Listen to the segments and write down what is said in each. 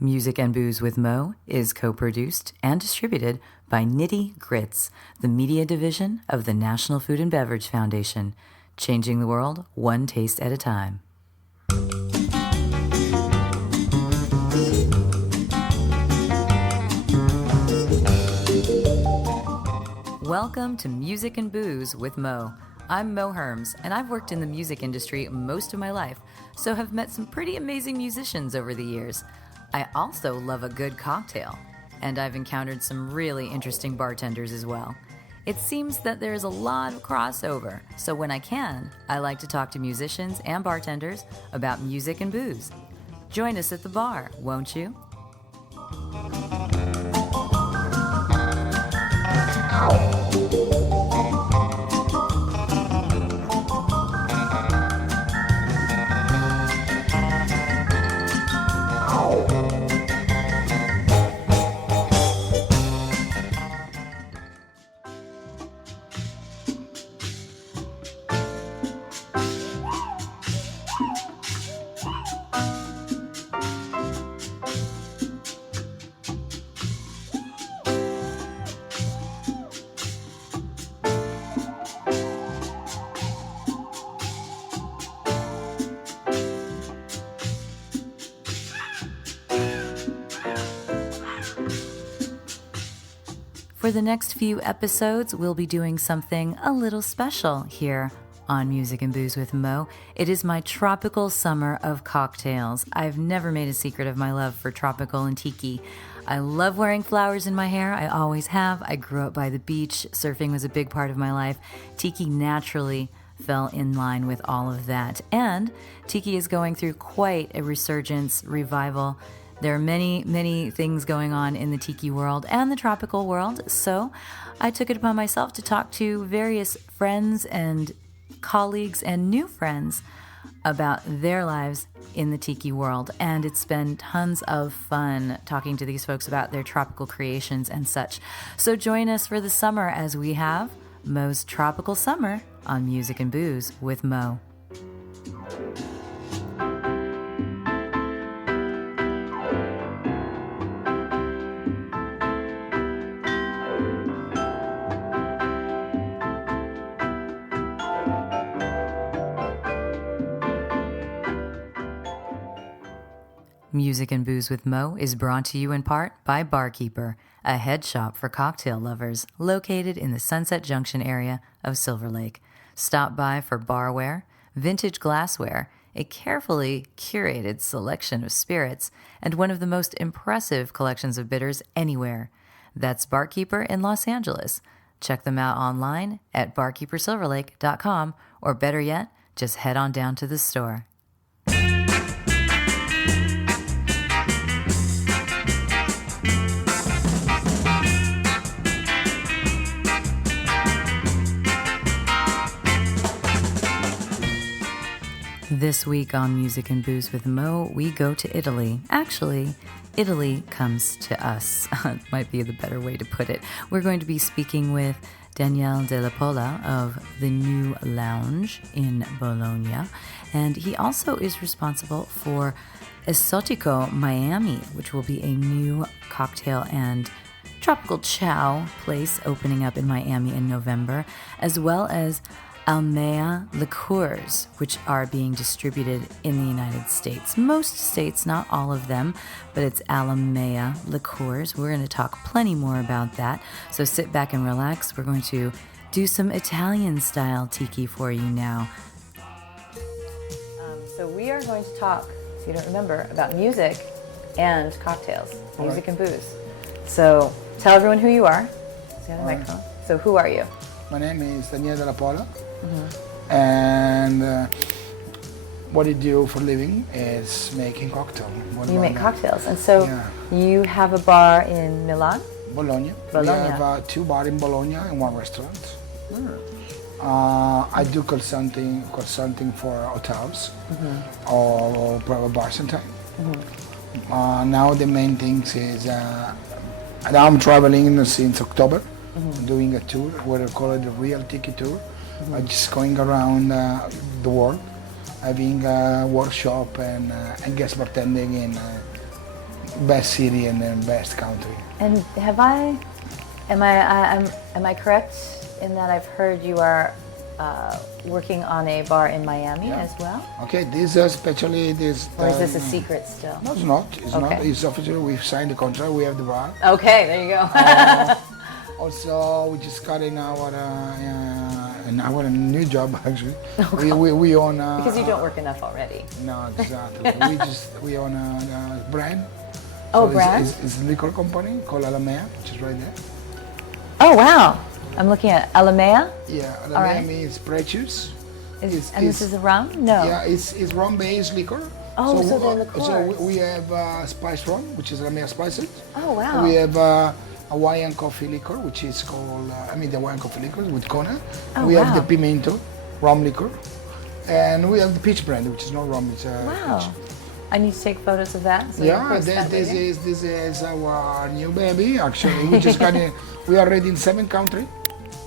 Music and Booze with Mo is co-produced and distributed by Nitty Grits, the media division of the National Food and Beverage Foundation, changing the world one taste at a time. Welcome to Music and Booze with Mo. I'm Mo Herms, and I've worked in the music industry most of my life, so have met some pretty amazing musicians over the years. I also love a good cocktail, and I've encountered some really interesting bartenders as well. It seems that there's a lot of crossover, so when I can, I like to talk to musicians and bartenders about music and booze. Join us at the bar, won't you? For the next few episodes, we'll be doing something a little special here on Music and Booze with Mo. It is my tropical summer of cocktails. I've never made a secret of my love for tropical and tiki. I love wearing flowers in my hair. I always have. I grew up by the beach. Surfing was a big part of my life. Tiki naturally fell in line with all of that. And tiki is going through quite a resurgence, revival. There are many, many things going on in the tiki world and the tropical world, so I took it upon myself to talk to various friends and colleagues and new friends about their lives in the tiki world, and it's been tons of fun talking to these folks about their tropical creations and such. So join us for the summer as we have Mo's Tropical Summer on Music and Booze with Mo. Music and Booze with Mo is brought to you in part by Barkeeper, a head shop for cocktail lovers located in the Sunset Junction area of Silver Lake. Stop by for barware, vintage glassware, a carefully curated selection of spirits, and one of the most impressive collections of bitters anywhere. That's Barkeeper in Los Angeles. Check them out online at barkeepersilverlake.com, or better yet, just head on down to the store. This week on Music and Booze with Mo, we go to Italy. Actually, Italy comes to us. Might be the better way to put it. We're going to be speaking with Daniele Dalla Pola of the New Lounge in Bologna. And he also is responsible for Esotico Miami, which will be a new cocktail and tropical chow place opening up in Miami in November, as well as Almea liqueurs, which are being distributed in the United States. Most states, not all of them, but it's Almea liqueurs. We're going to talk plenty more about that, so sit back and relax. We're going to do some Italian-style tiki for you now. So we are going to talk, if you don't remember, about music and cocktails, music and booze. So tell everyone who you are. See on the microphone. So who are you? My name is Daniele Dalla Pola. And what I do for a living is making cocktails. You make cocktails, and so you have a bar in Milan? Bologna. We have 2 bars in Bologna and 1 restaurant. I do consulting for hotels or private bars sometimes. Now the main thing is now I'm traveling since October, doing a tour, what I call it the Real Tiki Tour. I'm just going around the world, having a workshop and guest bartending in best city and then best country. And am I correct in that I've heard you are working on a bar in Miami as well? Okay, this especially this. Or is this a secret still? No, it's not. It's not. Okay. It's official. We've signed the contract. We have the bar. Okay, there you go. Also, we just got in our new job actually. We own. Because you don't work enough already. No, exactly. we own a brand. Oh, So brand? It's a liquor company called Alamea, which is right there. Oh, wow. I'm looking at Alamea. Yeah, All Alamea right. means precious. This is a rum? No. Yeah, it's rum-based liquor. Oh, so they're liqueurs. So we have spiced rum, which is Alamea spices. Oh, wow. We have Hawaiian coffee liquor, which is called, the Hawaiian coffee liquor with Kona. Oh, we have wow. the pimento rum liquor. And we have the peach brand, which is not rum, it's Wow. peach. I need to take photos of that. So you can Yeah, post that this later. is our new baby. Actually, we just got in. We are already in 7 countries.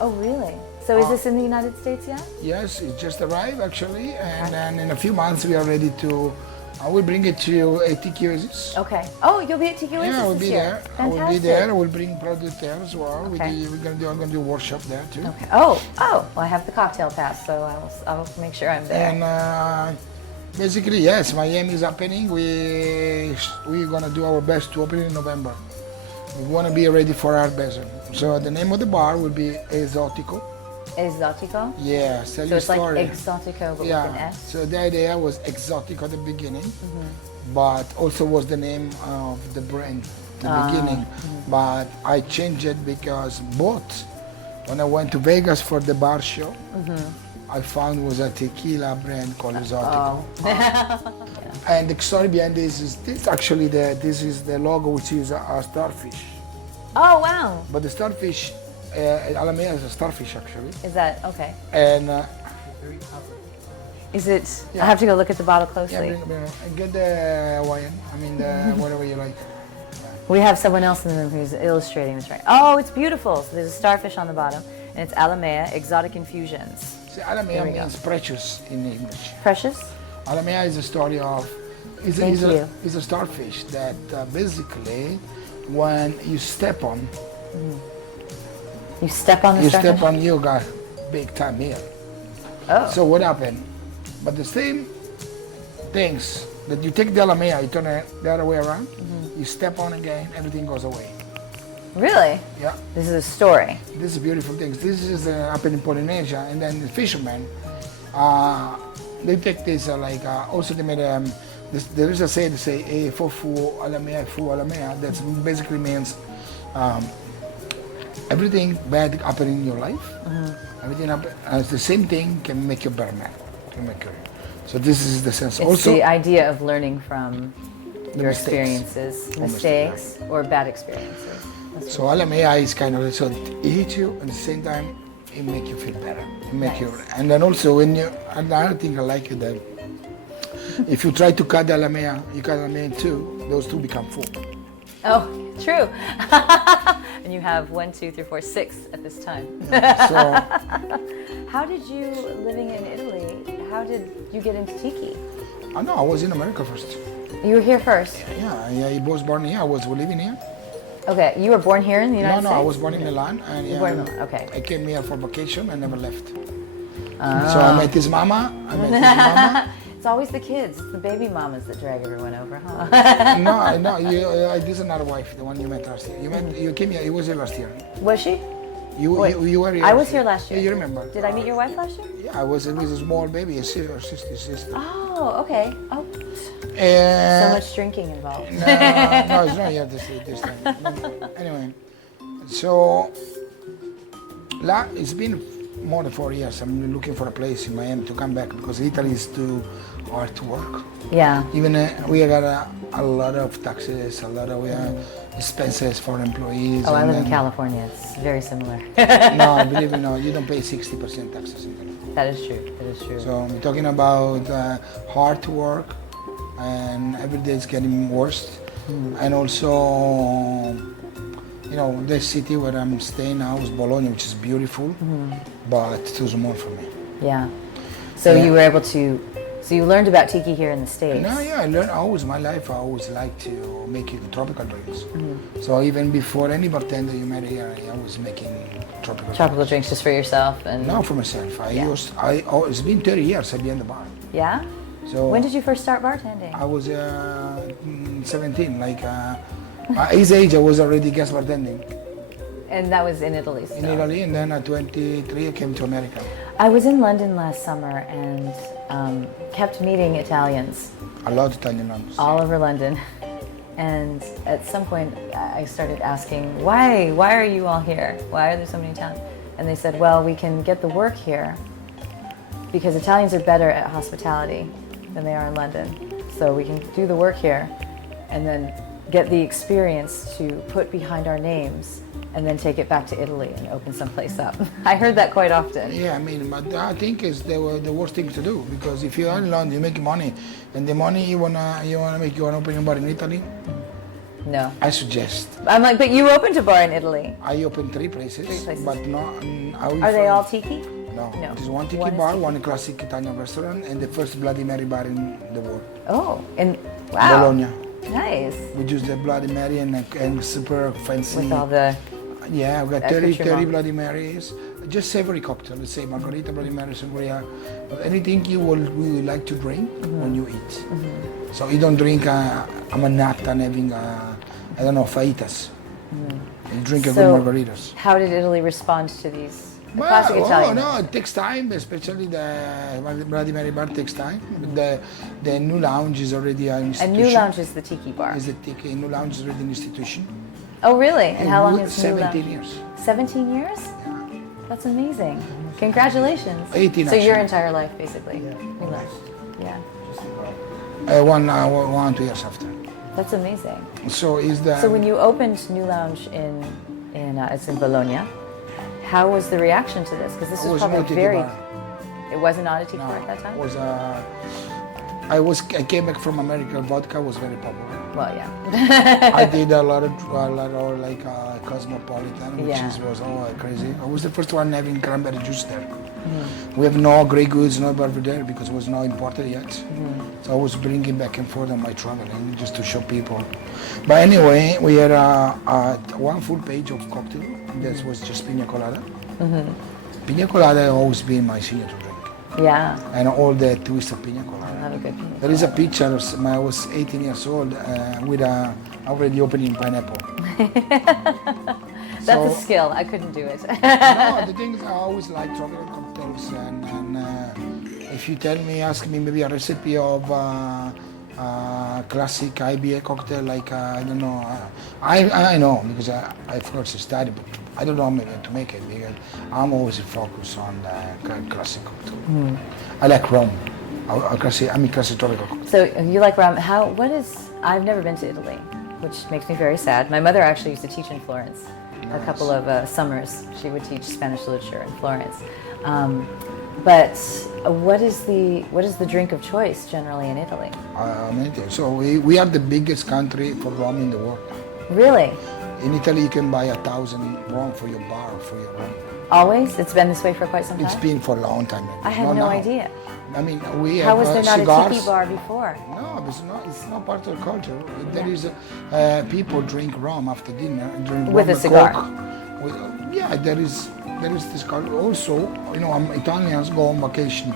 Oh, really? So is this in the United States yet? Yes, it just arrived actually, and then in a few months we are ready to. I will bring it to TQS. Okay. Oh, you'll be at TQ Yeah, I will this be year. there. Fantastic. I will be there. I will bring product there as well. Okay. I'm gonna do a workshop there too. Okay. Oh. Well, I have the cocktail pass, so I'll make sure I'm there. And basically, yes, Miami is happening. We're gonna do our best to open in November. We want to be ready for our best. So the name of the bar will be Esotico. Exotico? Yeah, tell So you a it's story. like Exotico, but with an S? So the idea was Exotic at the beginning, but also was the name of the brand at the beginning. But I changed it because both, when I went to Vegas for the bar show, I found was a tequila brand called Exotico. And the story behind this is this is the logo, which is a starfish. Oh, wow. But the starfish, Alamea is a starfish actually. Is that, okay. And Is it, I have to go look at the bottle yeah, closely. bring it. And get the Hawaiian. The whatever you like. We have someone else in the room who's illustrating this right. Oh, it's beautiful. So there's a starfish on the bottom, and it's Alamea, Exotic Infusions. See, Alamea There we go. means precious in English. Precious? Alamea is a story of, Thank you. is a starfish that basically, when you step on, You step on the you starfish? step on, you got big time meal. Oh. So what happened? But the same things that you take the Alamea, you turn it the other way around, you step on again, everything goes away. Really? Yeah. This is a story. This is beautiful things. This is happened in Polynesia, and then the fishermen, they take this also they made there is a say they say e fofu alamea. That basically means everything bad happen in your life. Everything happen, the same thing can make you better man. Can make you. So this is the sense. It's Also the idea of learning from your mistakes. experiences, mistakes, or bad experiences. That's So Alamea is kind of so it hits you at the same time it make you feel better. It make you, and then also when you another thing I like is that if you try to cut the Alamea, you cut Alamea in two, those two become four. Oh, true. And you have 1, 2, 3, 4, 6 at this time. So How did you, living in Italy, how did you get into tiki? I know I was in America first. You were here first. Yeah, I was born here. I was living here. Okay, you were born here in the United No, States? I was born in Milan, and You were born in Milan, okay. I came here for vacation and never left. So I met his mama. It's always the kids, it's the baby mamas that drag everyone over, huh? No, this is another wife, the one you met last year. You came here. You was here last year. Was she? You were here. I was here last year. Yeah, you remember? Did I meet your wife last year? Yeah, I was with a small baby, a sister. Oh, okay. Oh, so And much drinking involved. no, it's not yet this time. Anyway, so it's been more than 4 years. I'm looking for a place in Miami to come back because Italy is too hard to work. Yeah. Even we got a lot of taxes, a lot of expenses for employees. Oh, I and live in then- California. It's very similar. No, believe me, no, you don't pay 60% taxes in Italy. That is true. That is true. So we're talking about hard to work, and every day it's getting worse. And also, the city where I'm staying now is Bologna, which is beautiful, but too small for me. Yeah. So Yeah. you were able to So you learned about tiki here in the States. No, yeah, I learned always my life. I always like to make tropical drinks. So even before any bartender you met here, I was making tropical drinks just for yourself and no, for myself. It's been 30 years I've been in the bar. Yeah. So when did you first start bartending? I was 17. At his age, I was already guest bartending. And that was in Italy. Still. In Italy, and then at 23, I came to America. I was in London last summer and kept meeting Italians. A lot of Italian names. All over London. And at some point, I started asking, why are you all here? Why are there so many Italians? And they said, well, we can get the work here because Italians are better at hospitality than they are in London. So we can do the work here and then get the experience to put behind our names and then take it back to Italy and open someplace up. I heard that quite often. Yeah, I mean, but I think it's the worst thing to do because if you're in London, you make money, and the money you wanna open a bar in Italy. No. I suggest. I'm like, but you opened a bar in Italy. I opened 3 places. But not. Are they all tiki? No. There's one tiki bar, one classic Italian restaurant, and the first Bloody Mary bar in the world. Oh, wow. Bologna. Nice. We use the Bloody Mary and super fancy. With all the. Yeah, we got 30 Bloody Marys. Just savory cocktail, let's say margarita, Bloody Mary, sangria, but anything you would like to drink when you eat. So you don't drink a Manhattan having I don't know, fajitas. You drink a good margaritas. How did Italy respond to these classic Italian? No, it takes time, especially the Bloody Mary bar takes time. The new lounge is already an institution. And new lounge is the tiki bar. Is the tiki new lounge is already an institution. Oh, really? And how long is 17 years. 17 years? Yeah. That's amazing. Congratulations. 18 So actually. your entire life, basically. Yeah. Yeah. 1 2 years after. That's amazing. So is the. So when you opened New Lounge it's in Bologna, how was the reaction to this? Because this was probably very. Bar. It wasn't not a tiki bar at that time. It was I came back from America. Vodka was very popular. Well, yeah. I did a lot of like Cosmopolitan, which was crazy. I was the first one having cranberry juice there. We have no Grey Goose, no Belvedere because it was not imported yet. So I was bringing back and forth on my traveling just to show people. But anyway, we had one full page of cocktail. That was just pina colada. Pina colada has always been my signature drink. Yeah. And all the twist of pina colada. Have a good pina colada. There is a picture of I was 18 years old with already opening pineapple. That's a skill. I couldn't do it. No, the thing is I always like tropical cocktails and if you ask me maybe a recipe of classic IBA cocktail like I don't know. I know because I of course studied, but I don't know maybe to make it because I'm always focused on the classic cocktail. I like rum. Classic tropical cocktail. So you like rum? I've never been to Italy, which makes me very sad. My mother actually used to teach in Florence. A couple of summers she would teach Spanish literature in Florence. But what is the drink of choice generally in Italy? So we are the biggest country for rum in the world. Really? In Italy you can buy 1,000 rum for your bar or for your rum. Always? It's been this way for quite some time? It's been for a long time. I had no idea. I mean, we How have was there not cigars. a tiki bar before? No, it's not part of the culture. There is people drink rum after dinner, drink with rum a cigar. Coke. There is this culture. Also, Italians go on vacation.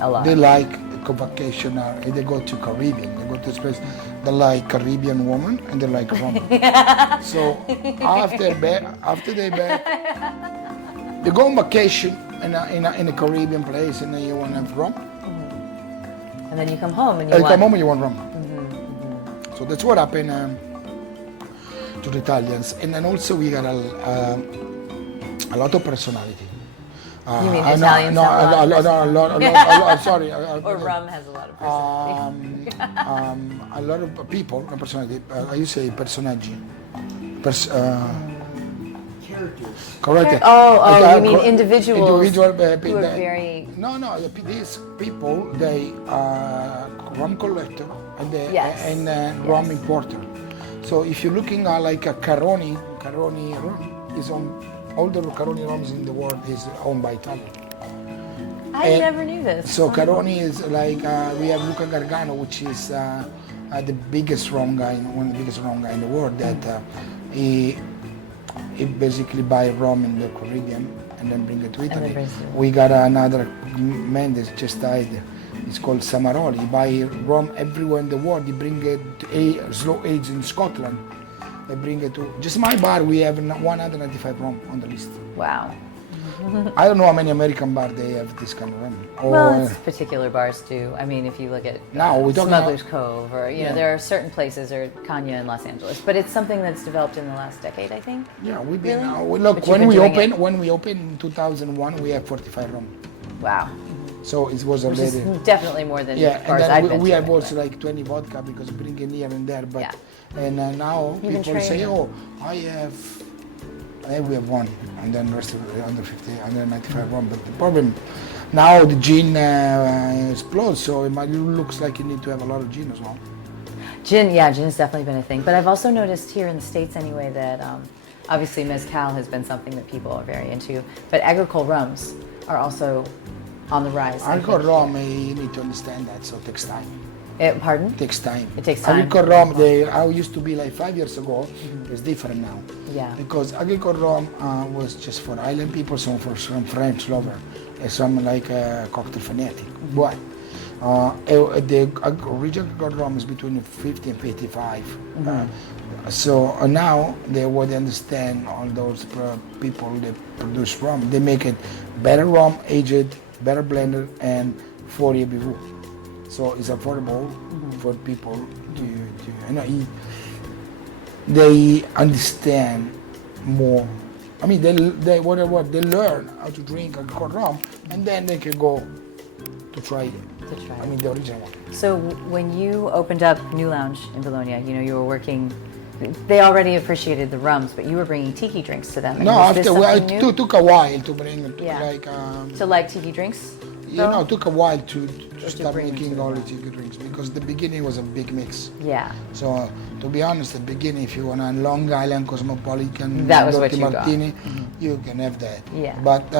A lot. They like vacation. They go to Caribbean. They go to this place. They like Caribbean woman and they like rum. So after they back, they go on vacation in a Caribbean place and then you want to have rum. And then you come home and you want rum. So that's what happened to the Italians. And then also we got a lot of personality. You mean Italians have a lot? Sorry. Or rum has a lot of personality. A lot of people, not personality. I say personaggi. Characters. Correct. You mean individuals who are very... No, these people, they are rum collector and rum importer. So if you're looking at like a Caroni rum is on all the Caroni rums in the world is owned by Italian. I never knew this. So Caroni is like, we have Luca Gargano, which is the biggest rum guy, one of the biggest rum guy in the world, that he basically buy rum in the Caribbean and then bring it to Italy. We got another man that just died. It's called Samaroli. He buy rum everywhere in the world. He bring it to slow age in Scotland. They bring it to just my bar. We have 195 rum on the list. Wow. I don't know how many American bars they have this kind of rum. Well, it's particular bars do. I mean, if you look at Smuggler's Cove, or there are certain places, or Kanya in Los Angeles, but it's something that's developed in the last decade, I think. Yeah, we've been. Look, when we opened in 2001, we have 45 rum. Wow. So it was already definitely more than bars and I've been to. We have also like 20 vodka because we bring in here and there. But and now people say, "Oh, we have one," and then the rest of it under 50, under 95 rum. But the problem now the gin explodes, so it looks like you need to have a lot of gin as well. Gin's definitely been a thing. But I've also noticed here in the States anyway that obviously mezcal has been something that people are very into, but agricole rums are also on the rise. Agricole rum, you need to understand that, so it takes time. Pardon? It takes time. It takes time. Agricole rum, I used to be like 5 years ago, it's different now. Yeah. Because agricole rum was just for island people, some for some French lover, and some like cocktail fanatic. But the original rum is between 50 and 55. So now they would understand all those people that produce rum. They make it better rum, aged, better blended, and 40 ABV. So it's affordable for people to they understand more. I mean, they learn how to drink agricole rum, and then they can go to try it. I mean, the original one. So when you opened up New Lounge in Bologna, you were working. They already appreciated the rums, but you were bringing tiki drinks to them. No, it took a while to bring it. Like tiki drinks. It took a while to start making all the tiki drinks because the beginning was a big mix. Yeah. So to be honest, the beginning, if you want a Long Island Cosmopolitan martini, you can have that. Yeah. But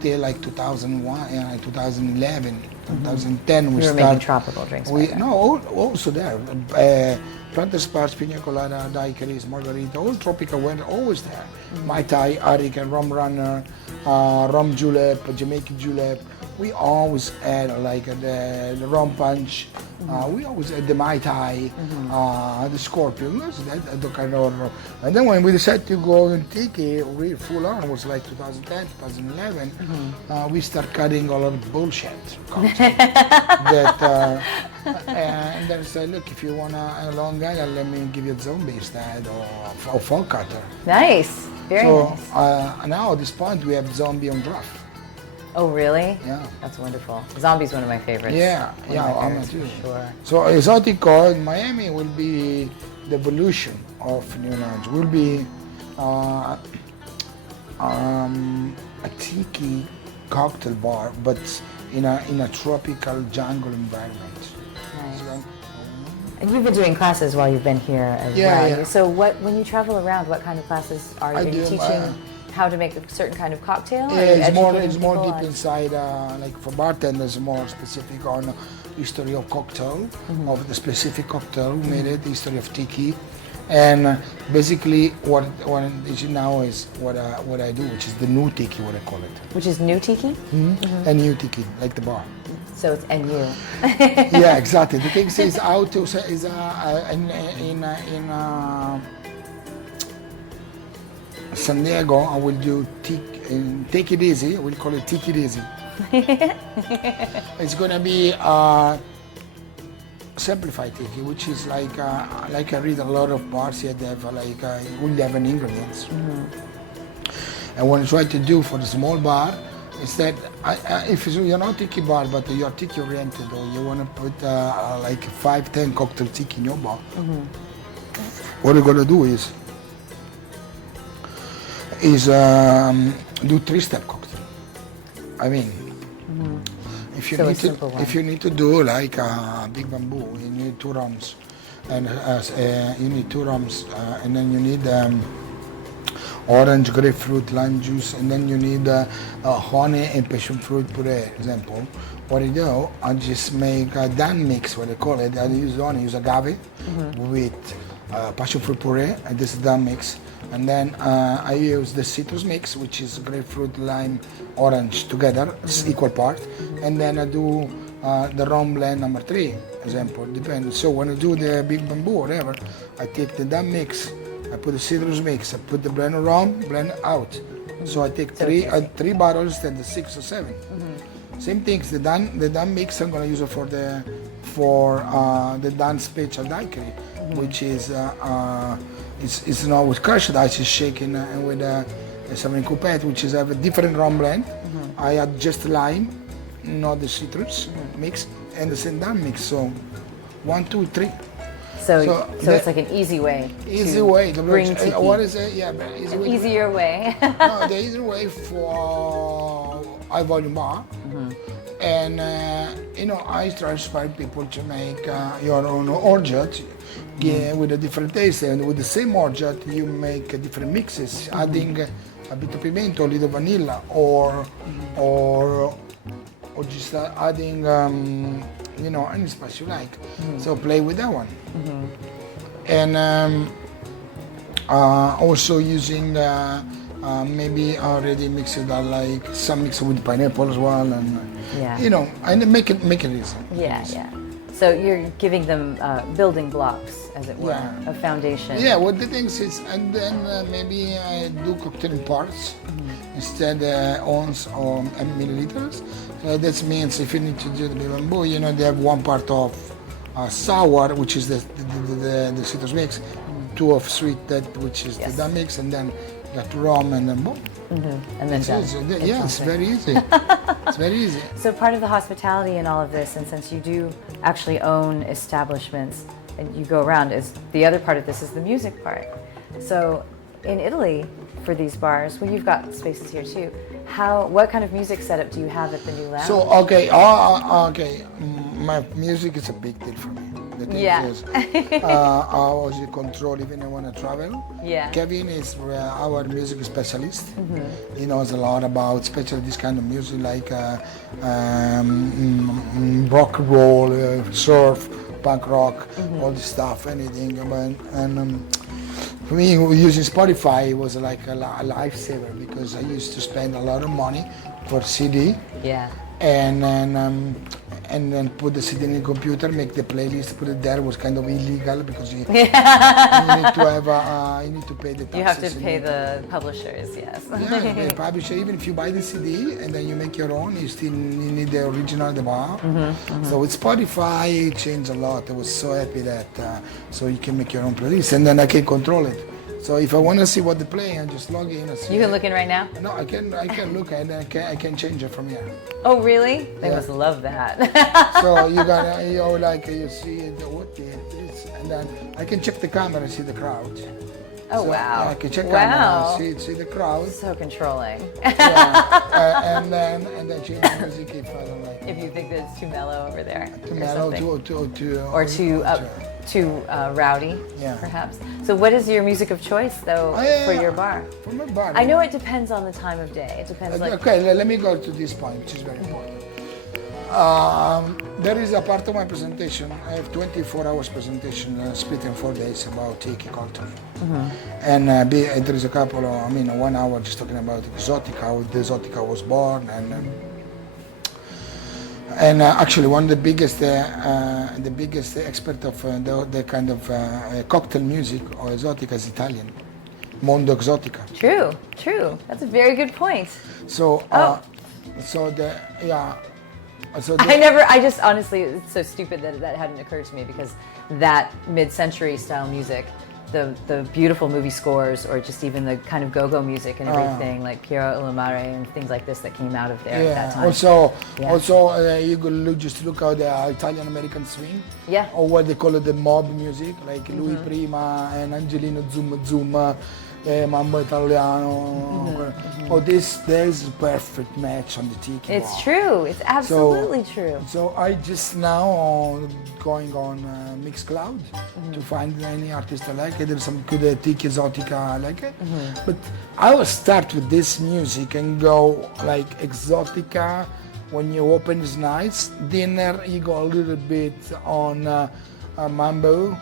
till like 2001, 2011, 2010, we started making tropical drinks. Also there. Planter Sparks, Pina Colada, Daiquiris, Margarita, all tropical weather, always there. Mai Tai, Hurricane, Rum Runner, Rum Julep, Jamaican Julep. We always add like the rum punch. We always add the Mai Tai, the Scorpion. That's the kind of. And then when we decided to go in tiki, really full on, it was like 2010, 2011. We start cutting a lot of bullshit. And then said, look, if you want a Long Island, let me give you a zombie instead, or folk cutter. Nice, very nice. So now at this point we have zombie on draft. Oh, really? Yeah. That's wonderful. Zombie's one of my favorites. I'm too. Sure. So Exotico in Miami will be the evolution of New Lounge. Will be a tiki cocktail bar, but in a tropical jungle environment. Nice. And you've been doing classes while you've been here as well. Yeah. So when you travel around, what kind of classes are you teaching? How to make a certain kind of cocktail? Yeah, it's more deep inside. Like for bartenders, more specific on history of cocktail, of the specific cocktail who made it, history of tiki, and basically what is now is what I do, which is the new tiki, what I call it. Which is new tiki? A new tiki, like the bar. So it's NU. Yeah, exactly. The thing is how to is in San Diego, I will do take it easy. We'll call it Take It Easy. It's gonna be simplified tiki, which is like I read a lot of bars here. They have like 11 ingredients. And what I try to do for the small bar is that if you're not tiki bar, but you're tiki oriented, or you want to put like 5-10 cocktail tiki in your bar, what you're gonna do is do 3-step cocktail. I mean, if you need to do like a big bamboo, you need 2 rums, and you need 2 rums, and then you need orange, grapefruit, lime juice, and then you need honey and passion fruit puree, example. What I do, I just make a Dan mix, what they call it. I use agave with passion fruit puree, and this is Dan mix. And then I use the citrus mix, which is grapefruit, lime, orange together, it's equal part. And then I do the rum blend number 3, example, depends. So when I do the big bamboo, whatever, I take the Dan mix, I put the citrus mix, I put the blend of rum, blend out. So I take three bottles, then the 6 or 7. Same things. The Dan mix I'm gonna use it for the Dan special daiquiri, which is it's not with crushed ice, it's shaken and with some coupette, which is have a different rum blend. I add just lime, not the citrus mix, and the same Dan mix. So 1, 2, 3. So it's like an easy way. Easy way to bring tiki. What is it? Yeah, easy an way easier way. No, the easier way for high volume bar. And I try to inspire people to make your own orgeat with a different taste, and with the same orgeat you make different mixes, adding a bit of pimento, a little vanilla, or just adding any spice you like. So play with that one. And also using maybe already mixed it like some mix with pineapple as well, and and make it easy. Yeah. So you're giving them building blocks, as it were, a foundation. Yeah, what the things is, and then maybe I do cocktail in parts instead ounce or milliliters. So that means if you need to do the bamboo, they have 1 part of sour, which is the citrus mix, 2 of sweet, which is the Dan mix, and then you got rum, and then boom. And then done. It's very easy. It's very easy. So part of the hospitality in all of this, and since you do actually own establishments and you go around, is the other part of this is the music part. So in Italy, for these bars, well, you've got spaces here too. What kind of music setup do you have at the new lounge? So my music is a big deal for me. The thing is, I was in control even when I travel. Yeah. Kevin is our music specialist. He knows a lot about, especially this kind of music like rock and roll, surf, punk rock, all this stuff, anything. And for me, using Spotify was like a lifesaver, because I used to spend a lot of money for CD. Yeah. And then put the CD in the computer, make the playlist, put it there. Was kind of illegal because you need to have you need to pay the taxes. You have to pay the publishers, yes. Yeah, the publisher. Even if you buy the CD and then you make your own, you need the original, the bar. So with Spotify, it changed a lot. I was so happy that so you can make your own playlist, and then I can control it. So if I want to see what they play, I just log in and see. You can look in right now? No, I can look and I can change it from here. Oh, really? They must love that. So you see what it is, and then I can check the camera and see the crowd. Oh, so, wow. I can check camera, see the crowd. So controlling. And then change the music if I don't like it. If you think that it's too mellow over there. Too mellow, or too rowdy, perhaps. So what is your music of choice, though, for your bar? For my bar. I know it depends on the time of day. It depends. Okay, let me go to this point, which is very important. There is a part of my presentation. I have 24 hours presentation split in 4 days about tiki culture. And there is a couple of, 1 hour just talking about exotica, how the exotica was born, and actually one of the biggest expert of the kind of cocktail music or exotica is Italian, Mondo Exotica. True. That's a very good point. So I just honestly, it's so stupid that hadn't occurred to me, because that mid-century style music, the beautiful movie scores, or just even the kind of go-go music and everything, like Piero Illamare and things like this that came out of there at that time. Also, you could just look at the Italian-American swing, or what they call it, the mob music, like Louis Prima and Angelino Zoom, Mambo Italiano. Oh, there's a perfect match on the tiki bar. It's true. It's absolutely true. So I just now going on Mixcloud to find any artist I like it. There's some good tiki exotica I like it. But I will start with this music and go like exotica. When you open is nice. Dinner you go a little bit on mambo,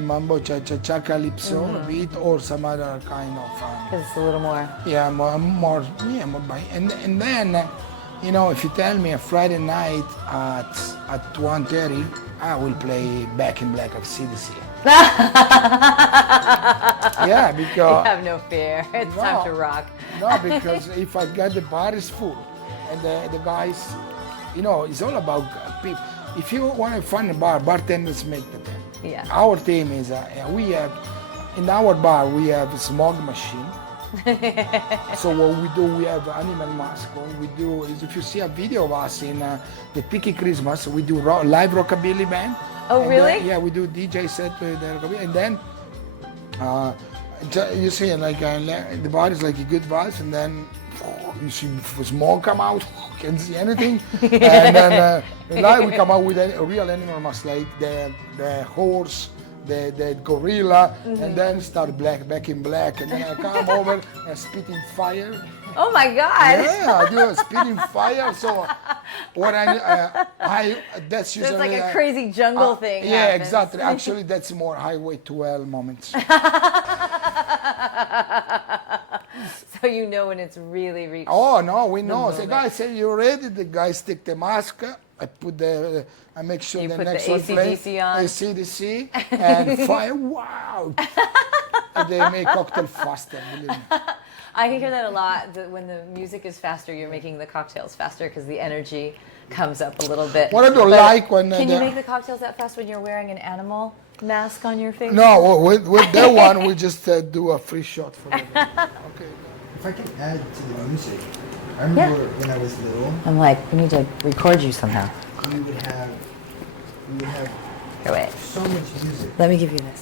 mambo cha calypso a bit, or some other kind of. Because it's a little more. Yeah, more by. And then, you know, if you tell me a Friday night at 1:30, I will play Back in Black of CDC. Yeah, because You have no fear. It's time to rock. No, because if I get the bar is full, and the guys, you know, it's all about people. If you want to find a bar, bartenders make the thing. Yeah. Our team is we have in our bar we have a smog machine. So what we do, we have animal mask. What we do is, if you see a video of us in the Tiki Christmas, we do live rockabilly band. Oh, And really? yeah, we do DJ set with the rockabilly, and then you see like the bar is like a good vibes, and then you see smoke come out, can't see anything, and then live we come out with a real animal mask, like the horse, the gorilla, and then start Back in Black, and then I come over and spit in fire. Oh my God. Yeah, I do a spit in fire. So what I that's So usually it's like a crazy jungle thing. Yeah, happens. exactly. Actually, that's more Highway 12 moments. So you know when it's really reached. Oh no, we know. The moment. guy said, "You ready?" The guys take the mask. I make sure You the put the next one plays AC/DC on. AC/DC and fire. Wow! And they make cocktail faster. Believe me. I hear that a lot. That when the music is faster, you're making the cocktails faster because the energy comes up a little bit. What I don't But like when can you make the cocktails that fast when you're wearing an animal mask on your face? no, with that one we just do a free shot for them. Okay. If I can add to the music, I remember when I was little, I'm like, we need to record you somehow. we would have Here, wait. so much music Let me give you this.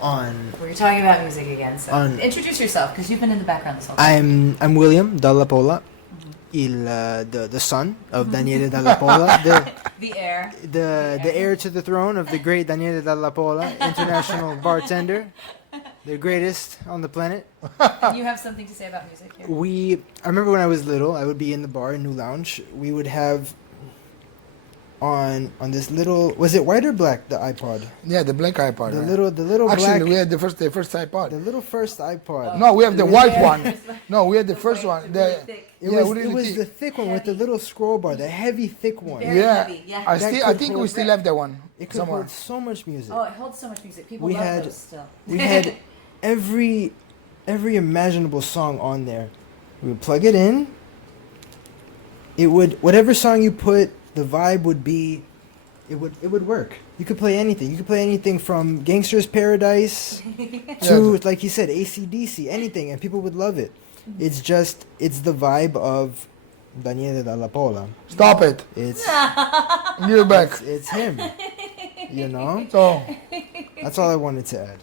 on. We're talking about music again, so On- introduce yourself because you've been in the background this whole time. I'm William Dalla Pola, the son of Daniele Dalla Pola, The air. the heir to the throne of the great Daniele Dalla Pola, international bartender, the greatest on the planet. You have something to say about music here? I remember when I was little, I would be in the bar in New Lounge. We would have on this little, was it white or black, the iPod? Yeah, the black iPod. The right? little Actually, black, we had the first iPod. the little first iPod. No, we have the white one. No, we had the first one. Really The, thick. It yeah, was, really it was thick. the thick one with the little scroll bar, the heavy thick one. Very yeah, heavy, yeah. I That still, I could think we hold- still have that one It could somewhere. hold so much music. Oh, it holds so much music. People We love had- those still. We had every imaginable song on there. We would plug it in. It would, whatever song you put, the vibe would be, it would work. You could play anything. You could play anything from Gangster's Paradise to, like you said, AC/DC, anything, and people would love it. It's just, it's the vibe of Daniele Dalla Pola. Stop it. It's Give it back. it's him. You know? So, That's all I wanted to add.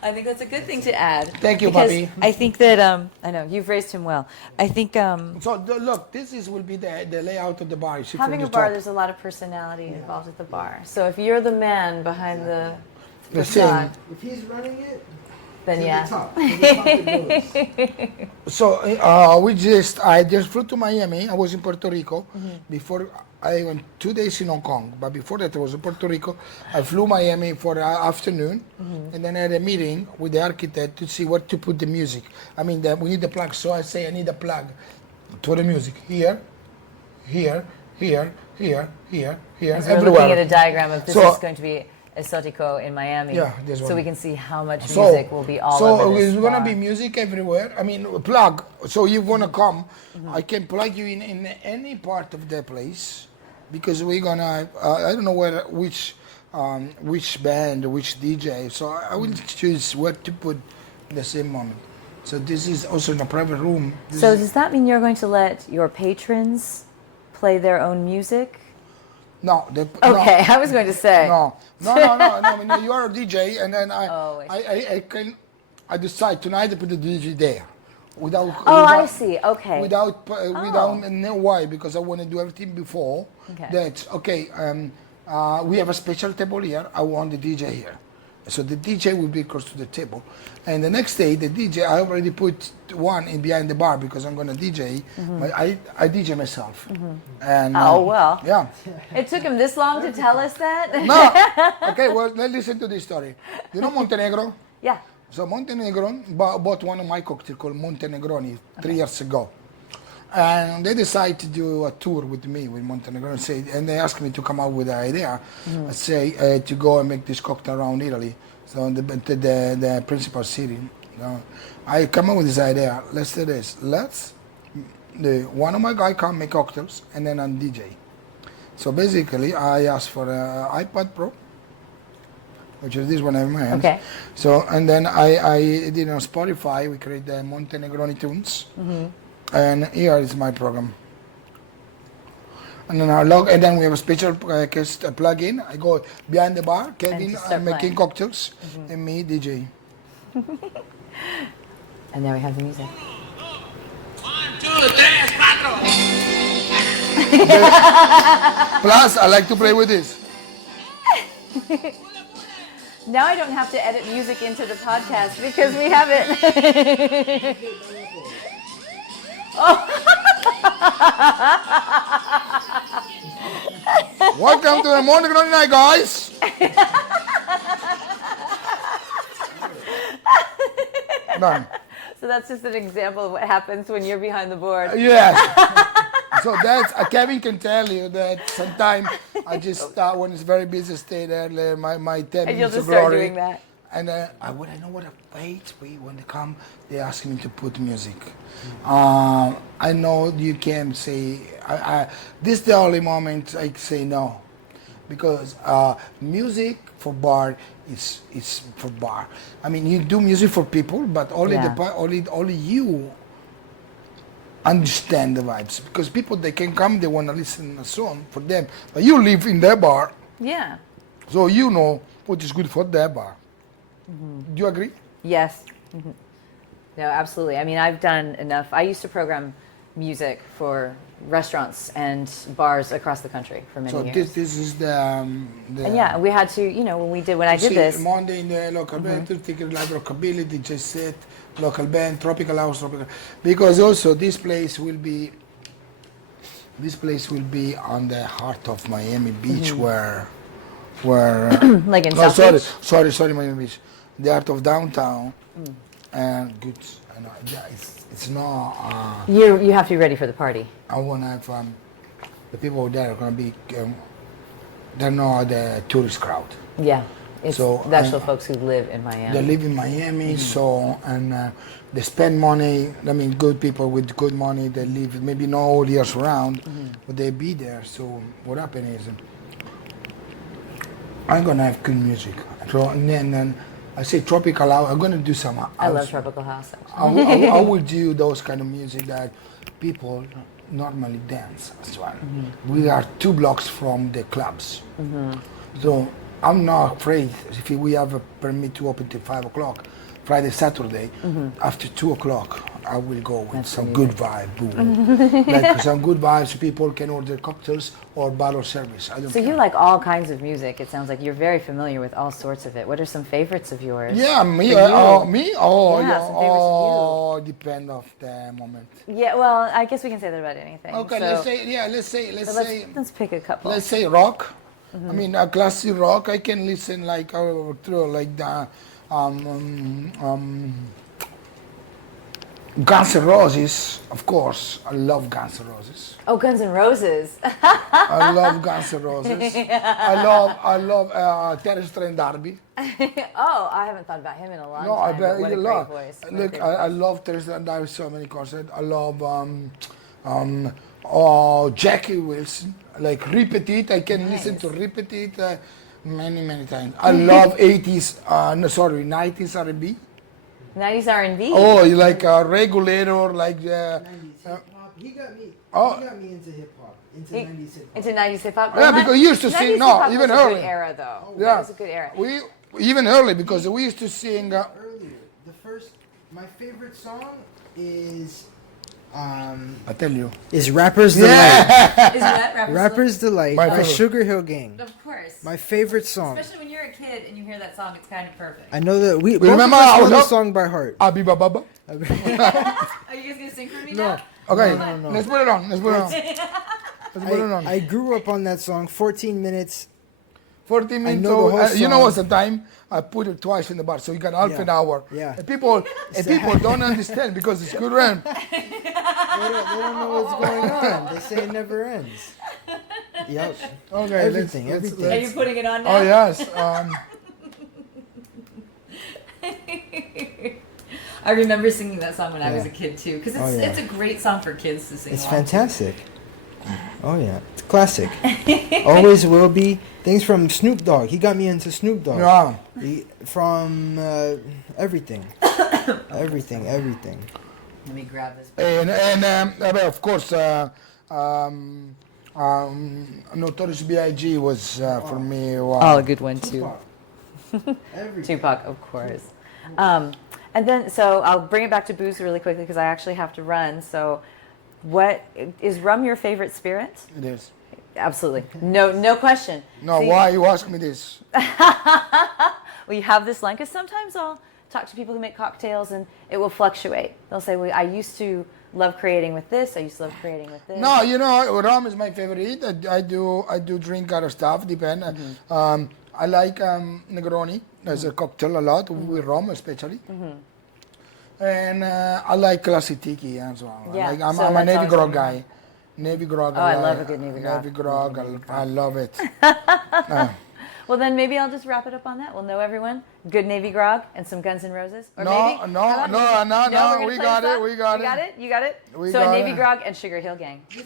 I think that's a good thing to add. Thank you, because Bobby. I think that I know you've raised him well. I think look, will be the layout of the bar. You see having a from the bar, top. there's a lot of personality involved at the bar. So if you're the man behind the The facade, If he's running it, then yeah. So I just flew to Miami. I was in Puerto Rico before. I went 2 days in Hong Kong, but before that I was in Puerto Rico. I flew Miami for the afternoon, and then I had a meeting with the architect to see where to put the music. I mean, we need the plug, so I say I need a plug to the music here, here, here, here, here, here, As we're everywhere. looking at a diagram of this So- is going to be Esotico in Miami. Yeah, this so one. we can see how much music will be all so over this it's gonna bar. be music everywhere. I mean, plug. So you wanna come? I can plug you in any part of the place, because we're gonna. I don't know which band, which DJ. So I will choose where to put the same moment. So this is also in a private room. This So is- does that mean you're going to let your patrons play their own music? no. Okay, I was going to say. No. I mean, you are a DJ, and then Oh, I I can. I decide tonight to put the DJ there. Without, I see. Okay. Without know why, because I want to do everything before. Okay. That we have a special table here. I want the DJ here, so the DJ will be close to the table. And the next day, the DJ I already put one in behind the bar because I'm gonna DJ. I DJ myself. And well. yeah. It took him this long to tell us that? No. Okay. Well, let's listen to this story. You know Montenegro? Yeah. So Montenegro bought one of my cocktails called Montenegroni 3 years ago. And they decided to do a tour with me, with Montenegro, and they asked me to come up with an idea, to go and make this cocktail around Italy. So the principal city. I come up with this idea, let's do this. One of my guys come make cocktails, and then I'm DJ. So basically, I asked for an iPad Pro, which is this one I have in my hands. Okay. So, and then I did on Spotify, we create the Montenegroni tunes. And here is my program. And then and then we have a special plug-in. I go behind the bar, Kevin making cocktails, and me DJ. And there we have the music. 1, 2, 3, 4. Plus, I like to play with this. Now I don't have to edit music into the podcast because we have it. Welcome to the Montenegroni night, guys. Done. So that's just an example of what happens when you're behind the board. Yes. So that's Kevin can tell you that sometimes I just when it's very busy, stay there. My 10 And you'll minutes just of start glory. doing that. And when I know what I wait, when they come, they ask me to put music. I know you can say this is the only moment I say no, because music for bar is for bar. I mean, you do music for people, but only only you understand the vibes, because people, they can come, they want to listen to a song for them, but you live in their bar, Yeah. so you know what is good for their bar. Do you agree? Yes. No, absolutely. I mean, I've done enough. I used to program music for restaurants and bars across the country for many years. So this is the And yeah, we had to, when I did this. Monday in the local band, Ticket Live Rockabilly, DJ set, local band, Tropical House, because also this place will be on the heart of Miami Beach, where Like in South Beach? sorry, Miami Beach, the heart of downtown, and good. It's not. You have to be ready for the party. I want to have the people there are going to be. They're not the tourist crowd. Yeah. It's So, the actual folks who live in Miami. They live in Miami, they spend money. I mean, good people with good money. They live maybe not all years round, but they be there. So what happened is, I'm gonna have good music. So and then I say tropical house. I'm gonna do some house. I love tropical house. Actually. I will do those kind of music that people normally dance as well. We are 2 blocks from the clubs, so I'm not afraid if we have a permit to open till 5 o'clock, Friday, Saturday. After 2 o'clock, I will go with some good vibe, boom. Like some good vibes, people can order cocktails or bottle service. I don't So care. you like all kinds of music. It sounds like you're very familiar with all sorts of it. What are some favorites of yours? Yeah, me. For you? Me. Oh, Yeah, yeah. some favorites Oh, depend of the moment. Yeah, well, I guess we can say that about anything. Okay, So- let's let's pick a couple. say rock. I mean, a classic rock. I can listen like the Guns N' Roses, of course. I love Guns N' Roses. Oh, Guns N' Roses. I love Guns N' Roses. I love Terence Trent D'Arby. Oh, I haven't thought about him in a long No, time. I bet but what you a great love. voice. What a Look, great I voice. love Terence Trent D'Arby. So many concerts. I love Jackie Wilson. Like Repeat It. I can listen to Repeat It many times. I love 90s R&B. 90s R&B. Oh, you like a regulator, like 90s hip hop. He got me into hip hop, into 90s hip hop. Into 90s hip hop. Yeah, because you used to 90s sing. hip No, hop even was a early. good era, though. Yeah, That was a good era. We even early because we used to sing. Earlier, the first My favorite song is I tell you. Rapper's Delight. Is that Rapper's Delight My by favorite. Sugar Hill Gang. Of course. My favorite song. Especially when you're a kid and you hear that song, it's kind of perfect. I know that we both remember of us I know was the up- song by heart. Abiba Baba. Are you guys gonna sing for me now? Okay, No. let's put it on. Let's put it on. Let's put it on. I grew up on that song. 14 minutes. 40 minutes. know the whole You know song. what's the time? I put it twice in the bar, so you got half an hour. Yeah. And people don't understand because it's good run. They don't know what's going on. They say it never ends. Yep. Okay, Everything. Are you putting it on now? Oh yes. I remember singing that song when I was a Yeah. kid too, because Oh, yeah. it's a great song for kids to sing. It's along to. fantastic. Oh yeah, it's classic. Always will be. Things from Snoop Dogg. He got me into Snoop Dogg. Yeah. From everything, everything. Let me grab this. And of course, Notorious B.I.G. was for me. Wow. Oh, a good one too. Everything. Tupac, of course. And then, so I'll bring it back to booze really quickly because I actually have to run. So, what is rum your favorite spirit? It is. Absolutely, no question. No, See, why you ask me this? Well, you have this line because sometimes I'll talk to people who make cocktails and it will fluctuate. They'll say, "Well, I used to love creating with this. I used to love creating with this." No, you know, rum is my favorite. I do drink other stuff. Depend. I like Negroni as a cocktail a lot with rum, especially. And I like classic tiki as well. Yeah, I'm so a that's Navy always Grog been guy. Navy Grog. Oh, I love a good Navy Grog. Navy Grog. I love it. Well, then maybe I'll just wrap it up on that. We'll know everyone. Good Navy Grog and some Guns N' Roses. Or No, maybe, no, how about no, maybe- no, we're no, gonna we play got this it, up? we got You got it. it? You got it? We So got Navy it. Grog and Sugar Hill Gang. You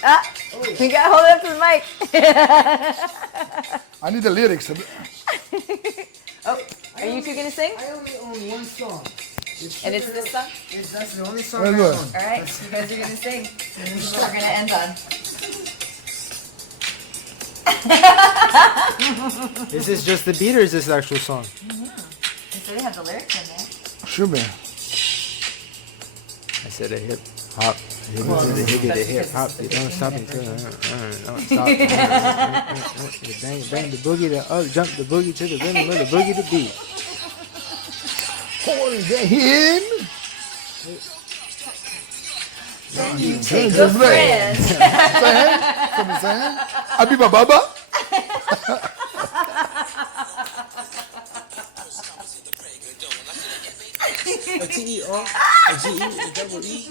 got to hold it up to the mic. I need the lyrics. Oh, are you two going to sing? I only own one song. And it's this song? That's the only song Very I good. own. All right, you guys are going to sing. And this is what we're going to end on. Is this just the beat or is this the actual song? So they have the lyrics in there. Should be. I said a hip hop. Hip the hip hop. You don't stop until don't stop. You bang the boogie to up, jump the boogie to the rhythm of the boogie to beat. Holy him. Take your friends. Saying? Abiba Baba. A T-E-R, a G-E, a double E.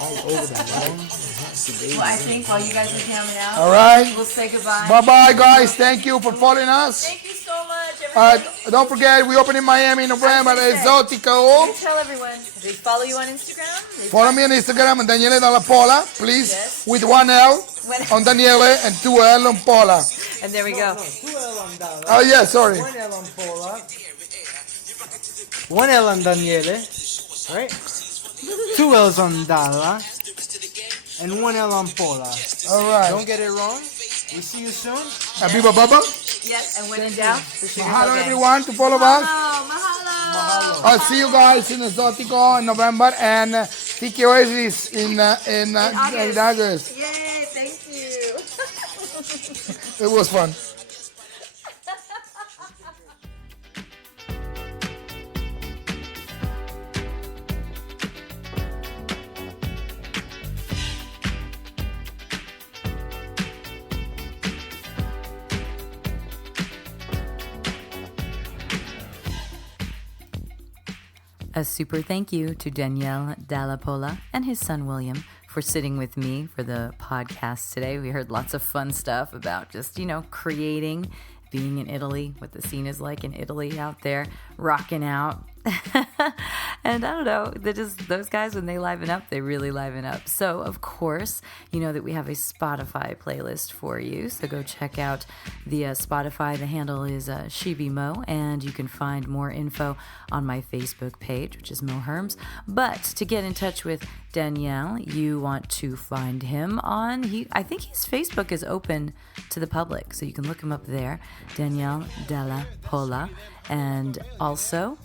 All over the lawn. Well, I think while you guys are jamming out, All right. we'll say goodbye. Bye bye, guys. Thank you for following us. Thank you so much, everybody. Don't forget, we open in Miami in November. Exotico. You tell everyone. They follow you on Instagram. They Follow me on Instagram, Daniele Dalla Pola, please, Yes. with one L on Daniele and two L on Pola. And there we go. 2 L on Dalla. Oh yeah, sorry. 1 L on Pola. 1 L on Daniele. Right? 2 L's on Dalla. And 1 L on Pola. All right. Don't get it wrong. We'll see you soon. Abiba Baba. Yes, and when in doubt, the Sugar Hill Hello Gang. everyone to follow us. Mahalo. I'll see you guys in Exotico in November and Tiki Oasis in August. Yay, thank you. It was fun. A super thank you to Daniele Dalla Pola and his son William for sitting with me for the podcast today. We heard lots of fun stuff about just, creating, being in Italy, what the scene is like in Italy out there, rocking out, And I don't know, those guys, when they liven up, they really liven up. So, of course, you know that we have a Spotify playlist for you. So go check out the Spotify. The handle is ShibiMo, and you can find more info on my Facebook page, which is Mo Herms. But to get in touch with Daniele, you want to find him on, I think his Facebook is open to the public, so you can look him up there, Daniele Dalla Pola. And also,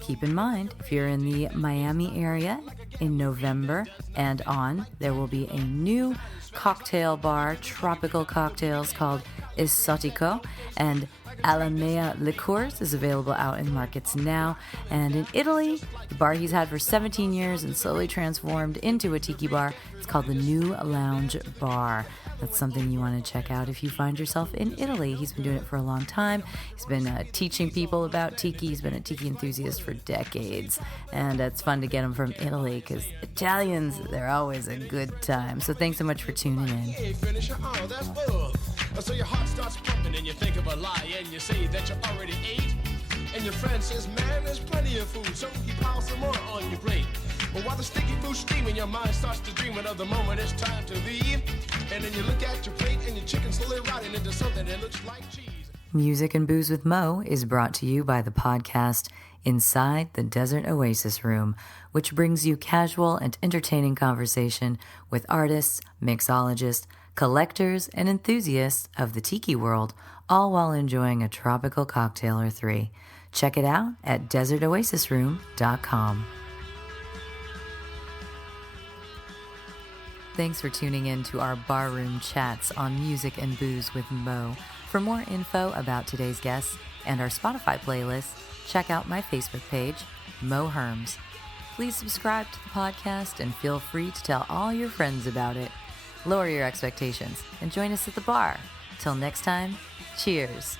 keep in mind, if you're in the Miami area in November and on, there will be a new cocktail bar, tropical cocktails called Esotico, and Alamea Liqueurs is available out in markets now. And in Italy, the bar he's had for 17 years and slowly transformed into a tiki bar, it's called the New Lounge Bar. That's something you want to check out if you find yourself in Italy. He's been doing it for a long time. He's been teaching people about tiki. He's been a tiki enthusiast for decades. And it's fun to get him from Italy because Italians, they're always a good time. So thanks so much for tuning in. So your heart starts pumping and you think of a lie and you say that you already ate. And your friend says, man, there's plenty of food, so he piles some more on your plate. But while the sticky food's steaming, your mind starts to dream of the moment it's time to leave. And then you look at your plate and your chicken slowly rotting into something that looks like cheese. Music and Booze with Mo is brought to you by the podcast Inside the Desert Oasis Room, which brings you casual and entertaining conversation with artists, mixologists, collectors, and enthusiasts of the tiki world, all while enjoying a tropical cocktail or three. Check it out at desertoasisroom.com. Thanks for tuning in to our barroom chats on Music and Booze with Mo. For more info about today's guests and our Spotify playlist, check out my Facebook page, Mo Herms. Please subscribe to the podcast and feel free to tell all your friends about it. Lower your expectations and join us at the bar. Till next time, cheers.